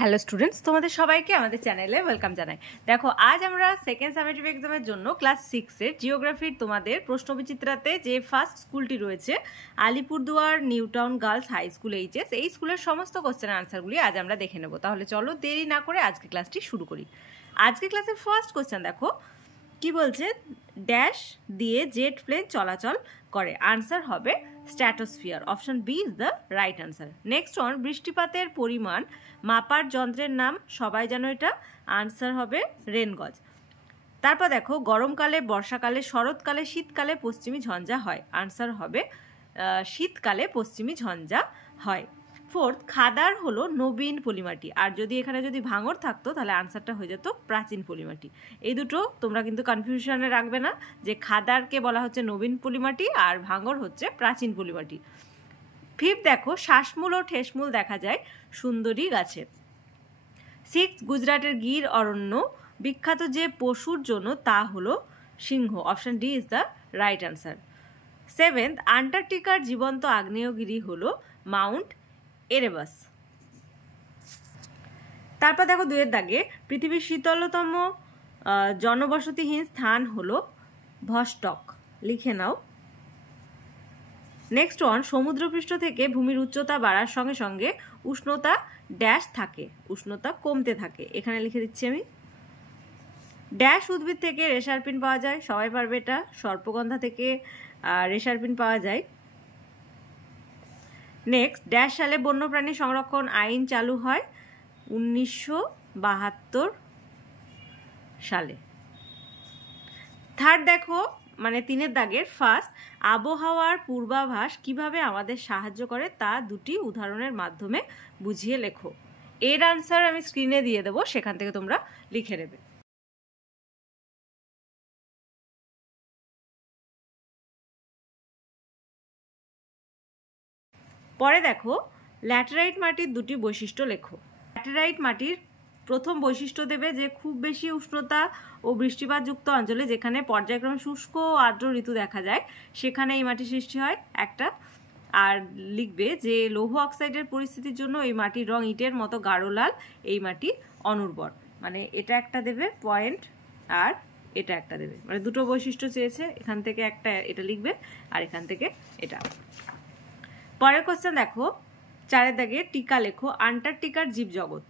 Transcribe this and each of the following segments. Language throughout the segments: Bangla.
হ্যালো স্টুডেন্টস, তোমাদের সবাইকে আমাদের চ্যানেলে ওয়েলকাম জানাই। দেখো, আজ আমরা সেকেন্ড সামেটিভ এক্সামের জন্য ক্লাস 6-এর জিওগ্রাফির তোমাদের প্রশ্নবিচিত্রাতে যে ফার্স্ট স্কুলটি রয়েছে Alipurduar new town girls high school HS, এই স্কুলের সমস্ত কোশ্চেন আনসারগুলি আজ আমরা দেখে নেব। তাহলে চলো দেরি না করে আজকে ক্লাসটি শুরু করি। আজকে ক্লাসের ফার্স্ট কোশ্চেন দেখো কি বলছে, ড্যাশ দিয়ে জেট প্লেন চলাচল করে, আনসার হবে stratosphere. Option B is the right answer. Next one, বৃষ্টিপাতের পরিমাণ মাপার যন্ত্রের নাম, সবাই জানো এটা, আনসার হবে রেনগজ। তারপর দেখো, গরমকালে, বর্ষাকালে, শরৎকালে, শীতকালে পশ্চিমী ঝঞ্ঝা হয়, আনসার হবে শীতকালে পশ্চিমী ঝঞ্ঝা হয়। ফোর্থ, খাদার হলো নবীন পলিমাটি, আর যদি এখানে যদি ভাঙর থাকতো তাহলে আনসারটা হয়ে যেত প্রাচীন পলিমাটি। এই দুটো তোমরা কিন্তু কনফিউশনে রাখবে না যে খাদারকে বলা হচ্ছে নবীন পলিমাটি আর ভাঙর হচ্ছে প্রাচীন পলিমাটি। ফিফথ দেখো, শ্বাসমূল ও ঠেসমূল দেখা যায় সুন্দরী গাছে। সিক্স, গুজরাটের গির অরণ্য বিখ্যাত যে পশুর জন্য তা হলো সিংহ, option D is the right answer. Seventh, আন্টার্কটিকার জীবন্ত আগ্নেয়গিরি হলো মাউন্ট এরেবাস। তারপর দেখো দুয়ের দাগে, পৃথিবীর শীতলতম জনবসতিহীন স্থান হলো ভস্টক, লিখে নাও। নেক্সট ওয়ান, সমুদ্রপৃষ্ঠ থেকে ভূমির উচ্চতা বাড়ার সঙ্গে সঙ্গে উষ্ণতা ড্যাশ থাকে, উষ্ণতা কমতে থাকে, এখানে লিখে দিচ্ছি আমি। ড্যাশ উদ্ভিদ থেকে রেশারপিন পাওয়া যায়, সবাই পারবে এটা, সর্পগন্ধা থেকে রেশারপিন পাওয়া যায়। নেক্সট, ড্যাশ সালে বন্যপ্রাণী সংরক্ষণ আইন চালু হয়, 1972 সালে। থার্ড দেখো, মানে তিনের দাগের ফার্স্ট, আবহাওয়ার পূর্বাভাস কিভাবে আমাদের সাহায্য করে তা দুটি উদাহরণের মাধ্যমে বুঝিয়ে লেখো। এর আনসার আমি স্ক্রিনে দিয়ে দেবো, সেখান থেকে তোমরা লিখে নেবে। পরে দেখো, ল্যাটেরাইট মাটির দুটি বৈশিষ্ট্য লেখো। ল্যাটেরাইট মাটির প্রথম বৈশিষ্ট্য দেবে যে খুব বেশি উষ্ণতা ও বৃষ্টিপাতযুক্ত অঞ্চলে যেখানে পর্যায়ক্রমে শুষ্ক ও আর্দ্র ঋতু দেখা যায় সেখানে এই মাটি সৃষ্টি হয় একটা। আর লিখবে যে লৌহ অক্সাইডের পরিস্থিতির জন্য এই মাটির রং ইটের মতো গাঢ় লাল, এই মাটি অনুর্বর। মানে এটা একটা দেবে পয়েন্ট আর এটা একটা দেবে, মানে দুটো বৈশিষ্ট্য চেয়েছে, এখান থেকে একটা এটা লিখবে আর এখান থেকে এটা। পরের কোশ্চেন দেখো, চারের দাগে টিকা লেখো, আন্টার্কটিকার জীবজগৎ।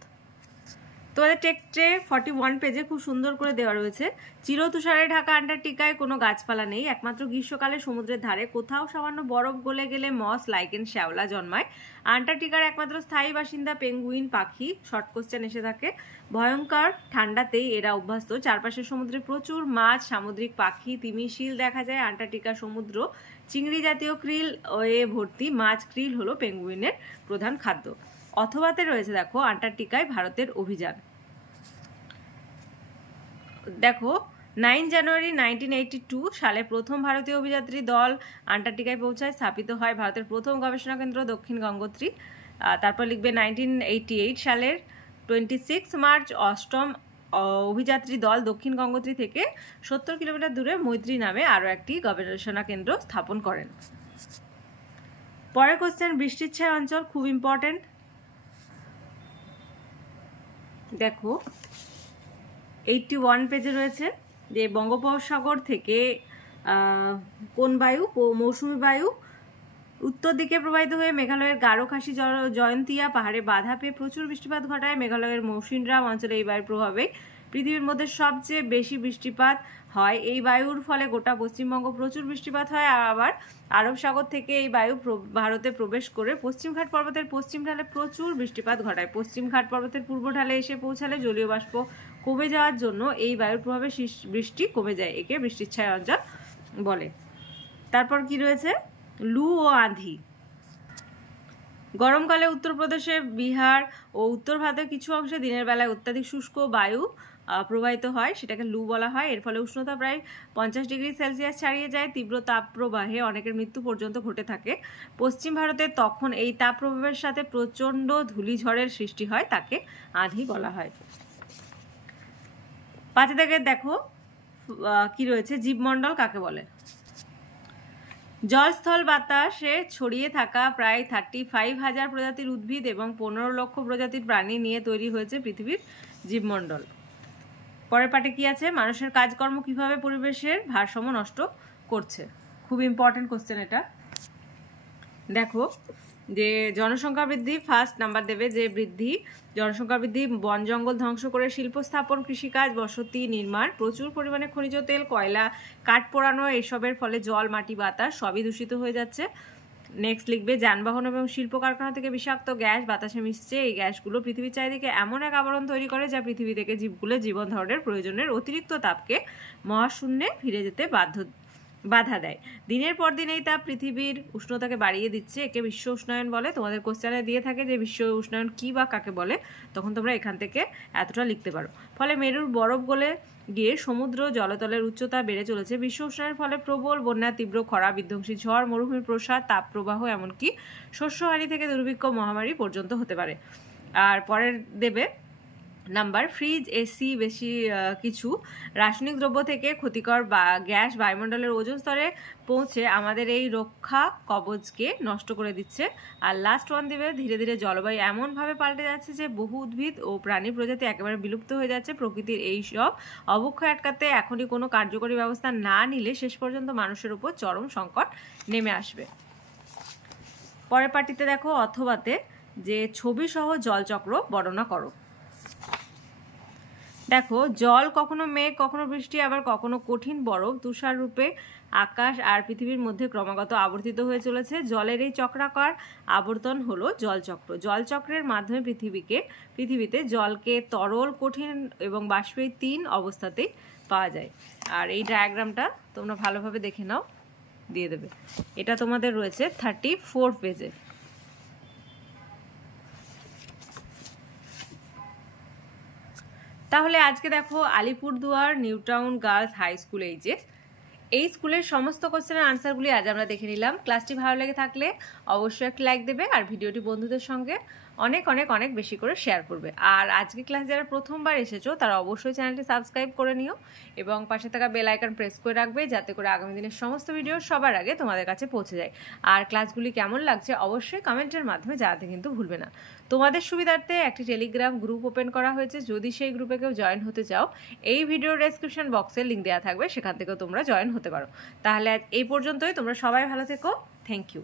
তোমাদের টেক্সটে 41 পেজে খুব সুন্দর করে দেওয়া রয়েছে। চিরতুষারে ঢাকা আন্টার্কটিকায় কোনো গাছপালা নেই, একমাত্র গ্রীষ্মকালে সমুদ্রের ধারে কোথাও সামান্য বরফ গলে গেলে মস, লাইকেন, শ্যাওলা জন্মায়। আন্টার্কটিকার একমাত্র স্থায়ী বাসিন্দা পেঙ্গুইন পাখি, শর্ট কোশ্চেন এসে থাকে। ভয়ঙ্কর ঠান্ডাতেই এরা অভ্যস্ত, চারপাশের সমুদ্রে প্রচুর মাছ, সামুদ্রিক পাখি, তিমি, শিল দেখা যায়। আন্টার্কটিকার সমুদ্র চিংড়ি জাতীয় krill এ ভর্তি, মাছ krill হলো পেঙ্গুইনের প্রধান খাদ্য। অথবাতে রয়েছে দেখো, আন্টার্কটিকায় ভারতের অভিযান। দেখো, 9 জানুয়ারি 1982 সালে প্রথম ভারতীয় অভিযাত্রী দল আন্টার্কটিকায় পৌঁছায়, স্থাপিত হয় ভারতের প্রথম গবেষণা কেন্দ্র দক্ষিণ গঙ্গোত্রী। তারপর লিখবে 1988 সালের 26 মার্চ অষ্টম অভিযাত্রী দল দক্ষিণ গঙ্গোত্রী থেকে 70 কিলোমিটার দূরে মৈত্রী নামে আরও একটি গবেষণা কেন্দ্র স্থাপন করেন। পরের কোশ্চেন, বৃষ্টিচ্ছায় অঞ্চল খুব ইম্পর্টেন্ট। দেখো 81 পেজে রয়েছে যে বঙ্গোপসাগর থেকে কোন বায়ু, মৌসুমী বায়ু উত্তর দিকে প্রবাহিত হয়ে মেঘালয়ের গারো খাসি জয়ন্তিয়া পাহাড়ে বাধা পেয়ে প্রচুর বৃষ্টিপাত ঘটায়। মেঘালয়ের মৌসিনরাম অঞ্চলে এই বায়ুর প্রভাবে পৃথিবীর মধ্যে সবচেয়ে বেশি বৃষ্টিপাত হয়। এই বায়ুর ফলে গোটা পশ্চিমবঙ্গ প্রচুর বৃষ্টিপাত হয়। আবার আরব সাগর থেকে এই বায়ু ভারতে প্রবেশ করে পশ্চিমঘাট পর্বতের পশ্চিম ঢালে প্রচুর বৃষ্টিপাত ঘটায়। পশ্চিমঘাট পর্বতের পূর্ব ঢালে এসে পৌঁছালে জলীয় বাষ্প কমে যাওয়ার জন্য এই বায়ুর প্রভাবে বৃষ্টি কমে যায়, একে বৃষ্টিচ্ছায় অঞ্চল বলে। তারপর কি রয়েছে, লু ও আঁধি। গরমকালে উত্তরপ্রদেশে, বিহার ও উত্তর ভারতের কিছু অংশে দিনের বেলায় অত্যাধিক শুষ্ক বায়ু প্রবাহিত হয়, সেটাকে লু বলা হয়। এর ফলে উষ্ণতা প্রায় 50 ডিগ্রি সেলসিয়াস ছাড়িয়ে যায়, তীব্র তাপপ্রবাহে অনেকের মৃত্যু পর্যন্ত ঘটে থাকে। পশ্চিম ভারতে তখন এই তাপপ্রবাহের সাথে প্রচণ্ড ধূলিঝড়ের সৃষ্টি হয়, তাকে আঁধি বলা হয়। 5 থেকে দেখো কি রয়েছে, জীবমণ্ডল কাকে বলে। জলস্থল বাতাসে ছড়িয়ে থাকা প্রায় 35,000 প্রজাতির উদ্ভিদ এবং 15 লক্ষ প্রজাতির প্রাণী নিয়ে তৈরি হয়েছে পৃথিবীর জীবমণ্ডল। পরের পাটে কি আছে? মানুষের কাজকর্ম কিভাবে পরিবেশের ভারসাম্য নষ্ট করছে। খুব ইম্পর্টেন্ট কোশ্চেন এটা। দেখো যে জনসংখ্যা বৃদ্ধি ফার্স্ট নাম্বার দেবে, যে বৃদ্ধি জনসংখ্যা বৃদ্ধি, বন জঙ্গল ধ্বংস করে শিল্প স্থাপন, কৃষিকাজ, বসতি নির্মাণ, প্রচুর পরিমাণে খনিজ তেল, কয়লা, কাঠ পোড়ানো, এসবের ফলে জল, মাটি, বাতাস সবই দূষিত হয়ে যাচ্ছে। নেক্সট লিখবে যানবাহন এবং শিল্প কারখানা থেকে বিষাক্ত গ্যাস বাতাসে মিশছে। এই গ্যাসগুলো পৃথিবীর চারিদিকে এমন এক আবরণ তৈরি করে যা পৃথিবী থেকে জীবগুলো জীবন ধারণের প্রয়োজনের অতিরিক্ত তাপকে মহাশূন্যে ফিরে যেতে বাধা দেয়। দিনের পর দিন এই তাপ পৃথিবীর উষ্ণতাকে বাড়িয়ে দিচ্ছে। একে বিশ্ব উষ্ণায়ন বলে। তোমাদের কোশ্চেনে দিয়ে থাকে যে বিশ্ব উষ্ণায়ন কি বা কাকে বলে, তখন তোমরা এখান থেকে এতটা লিখতে পারো। ফলে মেরুর বরফ গলে গিয়ে সমুদ্র জলতলের উচ্চতা বেড়ে চলেছে। বিশ্ব উষ্ণায়নের ফলে প্রবল বন্যা, তীব্র খরা, বিধ্বংসী ঝড়, মরুভূমির প্রসার, তাপপ্রবাহ, এমনকি শস্যহানি থেকে দুর্ভিক্ষ, মহামারী পর্যন্ত হতে পারে। আর পরের দেবে নাম্বার ফ্রিজ, এসি, বেশি কিছু রাসায়নিক দ্রব্য থেকে ক্ষতিকর গ্যাস বায়ুমণ্ডলের ওজোন স্তরে পৌঁছে আমাদের এই রক্ষা কবচকে নষ্ট করে দিচ্ছে। আর লাস্ট ওয়ান দেবে ধীরে ধীরে জলবায়ু এমনভাবে পাল্টে যাচ্ছে যে বহু উদ্ভিদ ও প্রাণী প্রজাতি একেবারে বিলুপ্ত হয়ে যাচ্ছে। প্রকৃতির এই সব অবক্ষয় আটকাতে এখনই কোনো কার্যকরী ব্যবস্থা না নিলে শেষ পর্যন্ত মানুষের উপর চরম সংকট নেমে আসবে। পরের পার্টিতে দেখো অথবাতে যে ছবি সহ জলচক্র বর্ণনা করো। দেখো জল কখনো মেঘ, কখনো বৃষ্টি, আবার কখনো কঠিন বরফ, তুষার রূপে আকাশ আর পৃথিবীর মধ্যে ক্রমাগত আবর্তিত হয়ে চলেছে। জলের এই চক্রাকার আবর্তন হলো জলচক্র। জলচক্রের মাধ্যমে পৃথিবীতে জলকে তরল, কঠিন এবং বাষ্পীয় 3 অবস্থাতেই পাওয়া যায়। আর এই ডায়াগ্রামটা তোমরা ভালোভাবে দেখে নাও, দিয়ে দেবে। এটা তোমাদের রয়েছে 34 পেজে। তাহলে আজকে দেখো Alipurduar new town girls high school এই স্কুলের সমস্ত কোশ্চেনের আনসারগুলি আজ আমরা দেখে নিলাম। ক্লাসটি ভালো লেগে থাকলে অবশ্যই একটা লাইক দেবে আর ভিডিওটি বন্ধুদের সঙ্গে অনেক অনেক অনেক বেশি করে শেয়ার করবে। আর আজকে ক্লাস যারা প্রথমবার এসেছো তারা অবশ্যই চ্যানেলটি সাবস্ক্রাইব করে নিও এবং পাশে থাকা বেল আইকন প্রেস করে রাখবে, যাতে করে আগামী দিনের সমস্ত ভিডিও সবার আগে তোমাদের কাছে পৌঁছে যায়। আর ক্লাসগুলি কেমন লাগছে অবশ্যই কমেন্টের মাধ্যমে জানাতে কিন্তু ভুলবে না। তোমাদের সুবিধার্থে একটি টেলিগ্রাম গ্রুপ ওপেন করা হয়েছে, যদি সেই গ্রুপে কেউ জয়েন হতে চাও এই ভিডিওর ডেসক্রিপশন বক্সে লিঙ্ক দেওয়া থাকবে, সেখান থেকেও তোমরা জয়েন হতে পারো। তাহলে এই পর্যন্তই, তোমরা সবাই ভালো থেকো। Thank you.